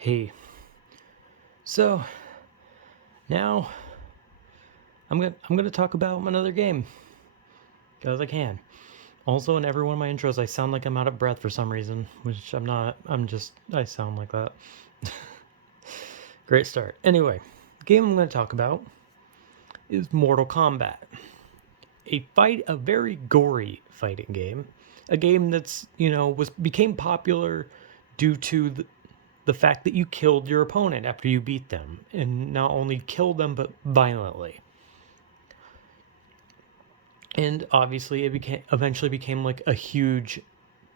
Hey, so now I'm gonna talk about another game because I can. Also, in every one of my intros, I sound like I'm out of breath for some reason, which I'm not. I sound like that. Great start. Anyway, the game I'm going to talk about is Mortal Kombat, a very gory fighting game, a game that's became popular due to the fact that you killed your opponent after you beat them, and not only killed them but violently. And obviously it eventually became like a huge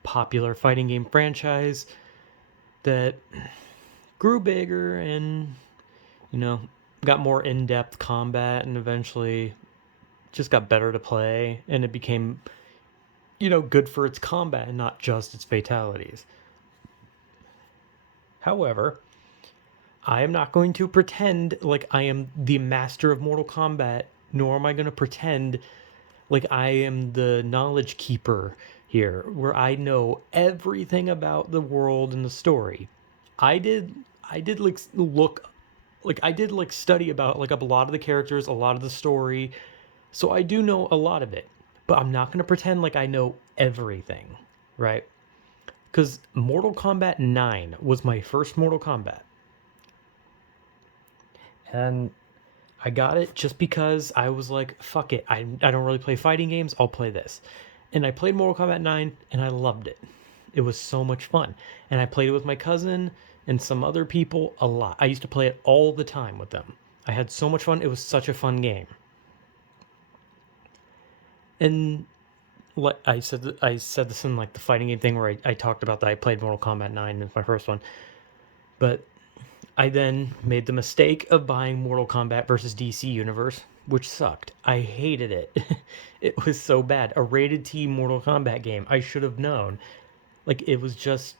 popular fighting game franchise that grew bigger and you know got more in-depth combat and eventually just got better to play, and it became good for its combat and not just its fatalities. However, I am not going to pretend like I am the master of Mortal Kombat, nor am I going to pretend like I am the knowledge keeper here, where I know everything about the world and the story. I did like look like I did like study about like a lot of the characters, a lot of the story. So I do know a lot of it. But I'm not going to pretend like I know everything, right? Cuz Mortal Kombat 9 was my first Mortal Kombat. And I got it just because I was like, fuck it. I don't really play fighting games. I'll play this. And I played Mortal Kombat 9 and I loved it. It was so much fun. And I played it with my cousin and some other people a lot. I used to play it all the time with them. I had so much fun. It was such a fun game. And like I said this in like the fighting game thing where I talked about that I played Mortal Kombat 9 as my first one. But I then made the mistake of buying Mortal Kombat versus DC Universe, which sucked. I hated it. It was so bad. A rated T Mortal Kombat game. I should have known. Like, it was just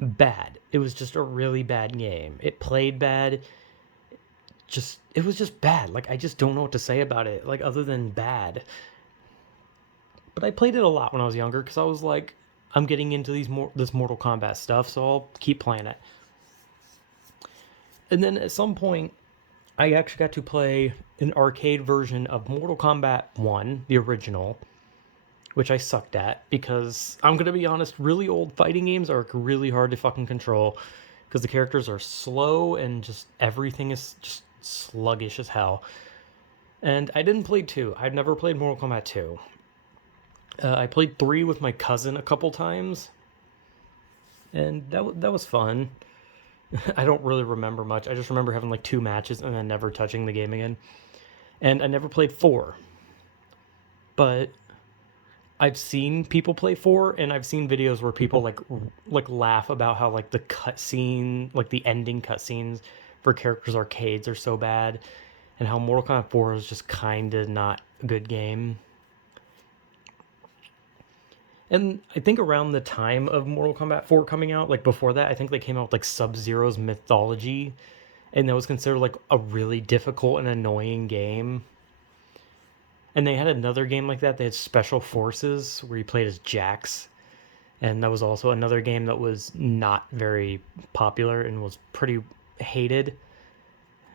bad. It was just a really bad game. It played bad. It was just bad. Like, I just don't know what to say about it, like, other than bad. But I played it a lot when I was younger because I was like, I'm getting into this Mortal Kombat stuff, so I'll keep playing it. And then at some point, I actually got to play an arcade version of Mortal Kombat 1, the original, which I sucked at because I'm going to be honest, really old fighting games are really hard to fucking control because the characters are slow and just everything is just sluggish as hell. And I didn't play 2. I've never played Mortal Kombat 2. I played 3 with my cousin a couple times, and that was fun. I don't really remember much. I just remember having like 2 matches and then never touching the game again. And I never played 4. But I've seen people play 4, and I've seen videos where people like laugh about how like the cutscene, like the ending cutscenes for characters arcades are so bad, and how Mortal Kombat 4 is just kind of not a good game. And I think around the time of Mortal Kombat 4 coming out, like before that, I think they came out with like Sub-Zero's Mythology, and that was considered like a really difficult and annoying game. And they had another game like that. They had Special Forces, where you played as Jax, and that was also another game that was not very popular and was pretty hated.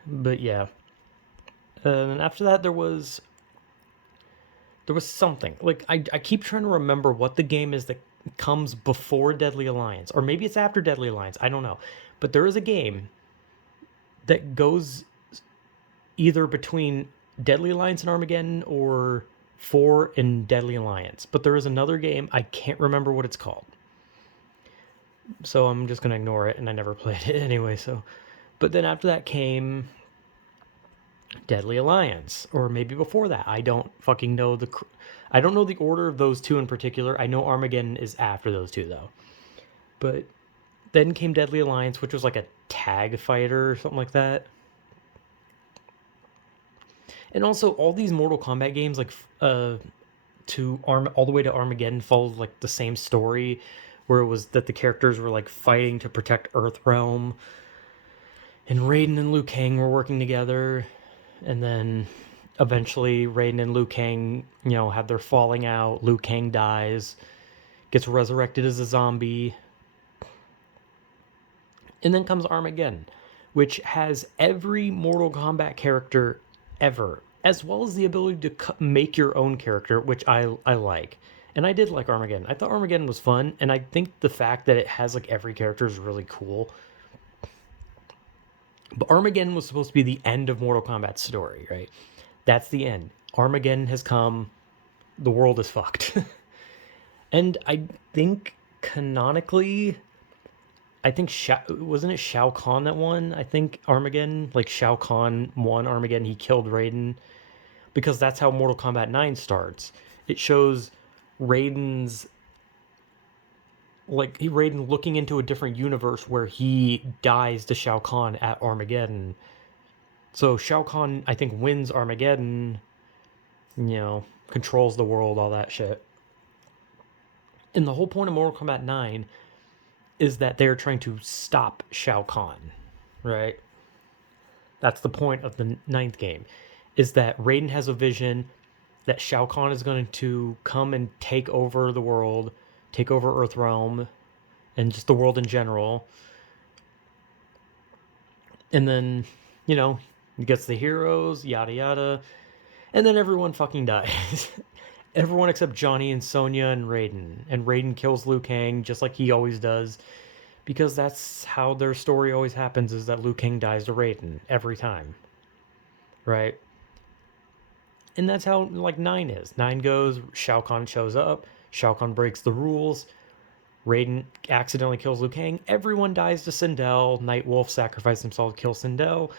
But yeah, and after that there was something like I keep trying to remember what the game is that comes before Deadly Alliance, or maybe it's after Deadly Alliance. I don't know, but there is a game that goes either between Deadly Alliance and Armageddon or 4 and Deadly Alliance. But there is another game, I can't remember what it's called. So I'm just going to ignore it, and I never played it anyway. But then after that came Deadly Alliance, or maybe before that. I don't fucking know I don't know the order of those 2 in particular. I know Armageddon is after those 2 though. But then came Deadly Alliance, which was like a tag fighter or something like that. And also, all these Mortal Kombat games, like all the way to Armageddon, followed like the same story, where it was that the characters were like fighting to protect Earthrealm, and Raiden and Liu Kang were working together, and then eventually Raiden and Liu Kang, have their falling out. Liu Kang dies, gets resurrected as a zombie, And then comes Armageddon, which has every Mortal Kombat character ever, as well as the ability to make your own character, which I like. And I did like Armageddon. I thought Armageddon was fun, and I think the fact that it has like every character is really cool. But Armageddon was supposed to be the end of Mortal Kombat's story, right? That's the end. Armageddon has come. The world is fucked. And I think canonically, I think wasn't it Shao Kahn that won? I think Armageddon, like Shao Kahn won Armageddon. He killed Raiden because that's how Mortal Kombat 9 starts. It shows Raiden's Raiden looking into a different universe where he dies to Shao Kahn at Armageddon. So Shao Kahn, I think, wins Armageddon, controls the world, all that shit. And the whole point of Mortal Kombat 9 is that they're trying to stop Shao Kahn, right? That's the point of the 9th game, is that Raiden has a vision that Shao Kahn is going to come and take over the world, take over Earthrealm, and just the world in general. And then, he gets the heroes, yada yada, and then everyone fucking dies. Everyone except Johnny and Sonya and Raiden. And Raiden kills Liu Kang just like he always does. Because that's how their story always happens, is that Liu Kang dies to Raiden every time. Right? And that's how 9 is. 9 goes, Shao Kahn shows up, Shao Kahn breaks the rules, Raiden accidentally kills Liu Kang, everyone dies to Sindel, Nightwolf sacrifices himself to kill Sindel,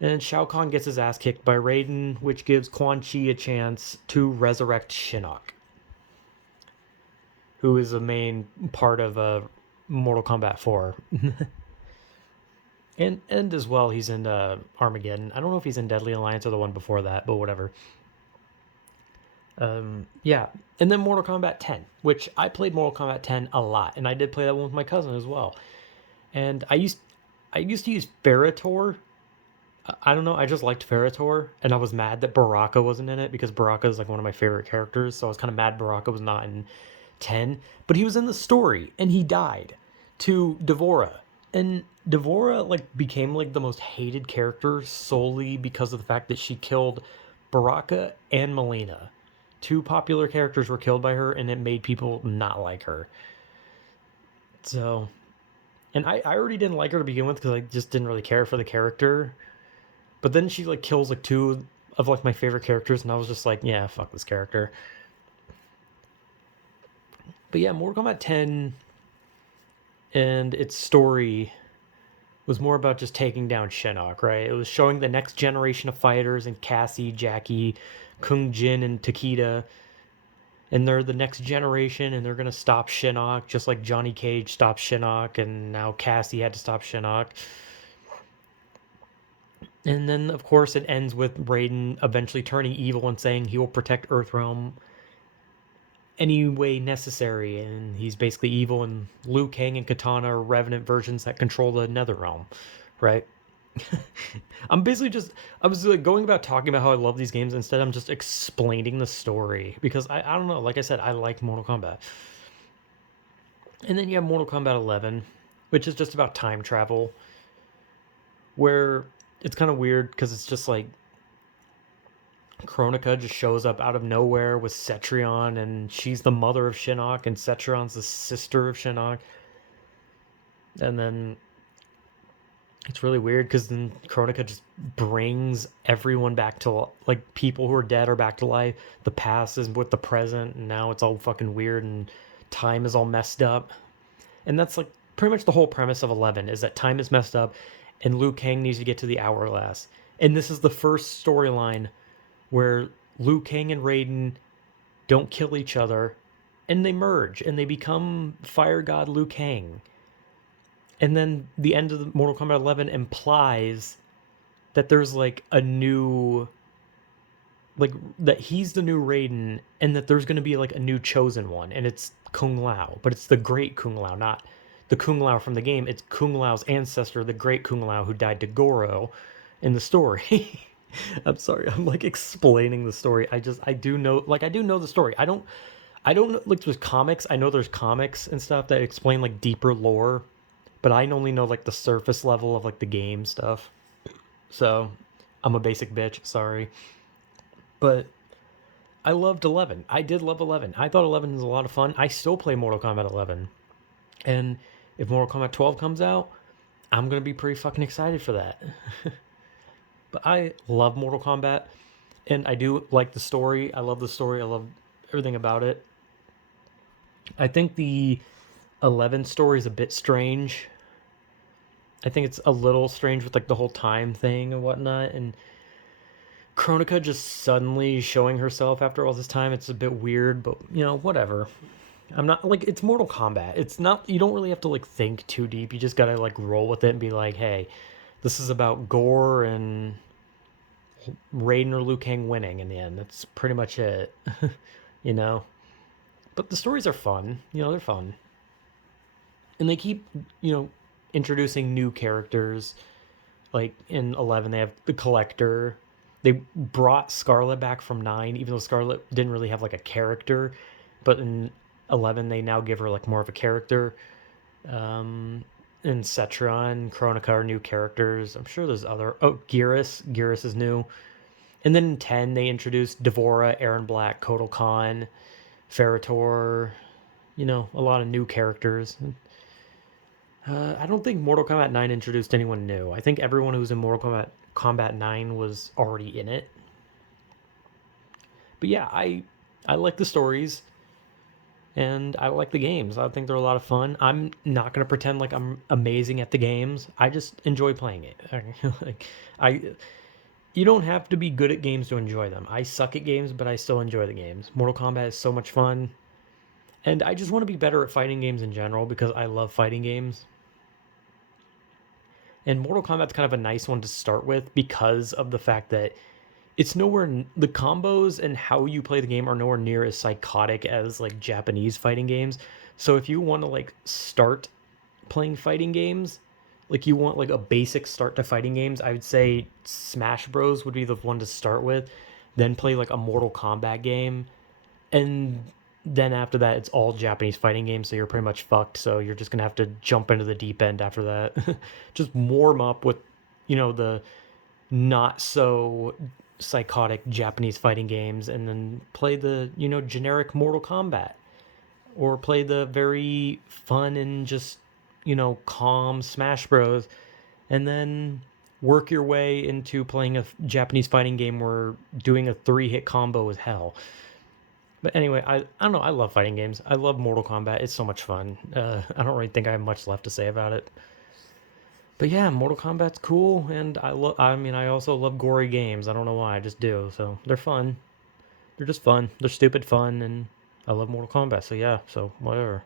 and Shao Kahn gets his ass kicked by Raiden, which gives Quan Chi a chance to resurrect Shinnok, who is a main part of Mortal Kombat 4. and as well, he's in Armageddon. I don't know if he's in Deadly Alliance or the one before that, but whatever. Yeah. And then Mortal Kombat 10, which I played Mortal Kombat 10 a lot, and I did play that one with my cousin as well. And I used to use Ferritor. I don't know, I just liked Ferritor, and I was mad that Baraka wasn't in it, because Baraka is one of my favorite characters, so I was kind of mad Baraka was not in 10, but he was in the story, and he died to Devora. And Devora, became, the most hated character solely because of the fact that she killed Baraka and Melina. 2 popular characters were killed by her, and it made people not like her. So, and I already didn't like her to begin with, because I just didn't really care for the character. But then she kills 2 of my favorite characters, and I was just yeah, fuck this character. But yeah, Mortal Kombat 10 and its story was more about just taking down Shinnok, right? It was showing the next generation of fighters, and Cassie, Jackie, Kung Jin, and Takeda. And they're the next generation, and they're going to stop Shinnok, just like Johnny Cage stopped Shinnok, and now Cassie had to stop Shinnok. And then, of course, it ends with Raiden eventually turning evil and saying he will protect Earthrealm any way necessary. And he's basically evil, and Liu Kang and Katana are Revenant versions that control the Netherrealm, right? I'm basically I was going about talking about how I love these games. Instead, I'm just explaining the story, because I don't know, like I said, I like Mortal Kombat. And then you have Mortal Kombat 11, which is just about time travel, where it's kind of weird, because it's just Kronika just shows up out of nowhere with Cetrion, and she's the mother of Shinnok, and Cetrion's the sister of Shinnok. And then it's really weird, because then Kronika just brings everyone back to, people who are dead are back to life. The past is with the present, and now it's all fucking weird, and time is all messed up. And that's, pretty much the whole premise of 11, is that time is messed up, and Liu Kang needs to get to the Hourglass. And this is the first storyline where Liu Kang and Raiden don't kill each other, and they merge, and they become Fire God Liu Kang. And then the end of the Mortal Kombat 11 implies that there's a new, that he's the new Raiden, and that there's going to be a new chosen one, and it's Kung Lao, but it's the great Kung Lao, not the Kung Lao from the game. It's Kung Lao's ancestor, the great Kung Lao, who died to Goro in the story. I'm sorry, I'm explaining the story. I do know the story. I don't know, there's comics. I know there's comics and stuff that explain deeper lore, but I only know like the surface level of like the game stuff. So I'm a basic bitch, sorry. But I loved 11. I did love 11. I thought 11 was a lot of fun. I still play Mortal Kombat 11. And if Mortal Kombat 12 comes out, I'm going to be pretty fucking excited for that. But I love Mortal Kombat, and I do like the story. I love the story. I love everything about it. I think the 11 story is a bit strange. I think it's a little strange with like the whole time thing and whatnot, and Kronika just suddenly showing herself after all this time. It's a bit weird, but whatever. I'm not like, it's Mortal Kombat. It's not, you don't really have to like think too deep. You just gotta like roll with it and be like, hey, this is about gore and Raiden or Liu Kang winning in the end. That's pretty much it, you know. But the stories are fun. They're fun, and they keep introducing new characters. Like in 11, they have the Collector. They brought Scarlet back from 9, even though Scarlet didn't really have like a character. But in 11, they now give her like more of a character. And Cetron, Kronika are new characters. I'm sure there's other. Oh, Geras. Geras is new. And then in 10, they introduced Devora, Aaron Black, Kotal Khan, Ferritor. A lot of new characters. I don't think Mortal Kombat 9 introduced anyone new. I think everyone who was in Mortal Kombat 9 was already in it. But yeah, I like the stories, and I like the games. I think they're a lot of fun. I'm not going to pretend like I'm amazing at the games. I just enjoy playing it. You don't have to be good at games to enjoy them. I suck at games, but I still enjoy the games. Mortal Kombat is so much fun. And I just want to be better at fighting games in general because I love fighting games. And Mortal Kombat's kind of a nice one to start with because of the fact that it's nowhere, the combos and how you play the game are nowhere near as psychotic as like Japanese fighting games. So if you want to like start playing fighting games, like you want like a basic start to fighting games, I would say Smash Bros would be the one to start with. Then play like a Mortal Kombat game, and then after that it's all Japanese fighting games, so you're pretty much fucked. So you're just gonna have to jump into the deep end after that. Just warm up with the not so psychotic Japanese fighting games, and then play the generic Mortal Kombat, or play the very fun and just calm Smash Bros, and then work your way into playing a Japanese fighting game where doing a 3-hit combo is hell. But anyway, I don't know. I love fighting games. I love Mortal Kombat. It's so much fun. I don't really think I have much left to say about it. But yeah, Mortal Kombat's cool, and I also love gory games. I don't know why, I just do. So they're fun. They're just fun. They're stupid fun, and I love Mortal Kombat. So yeah, so whatever.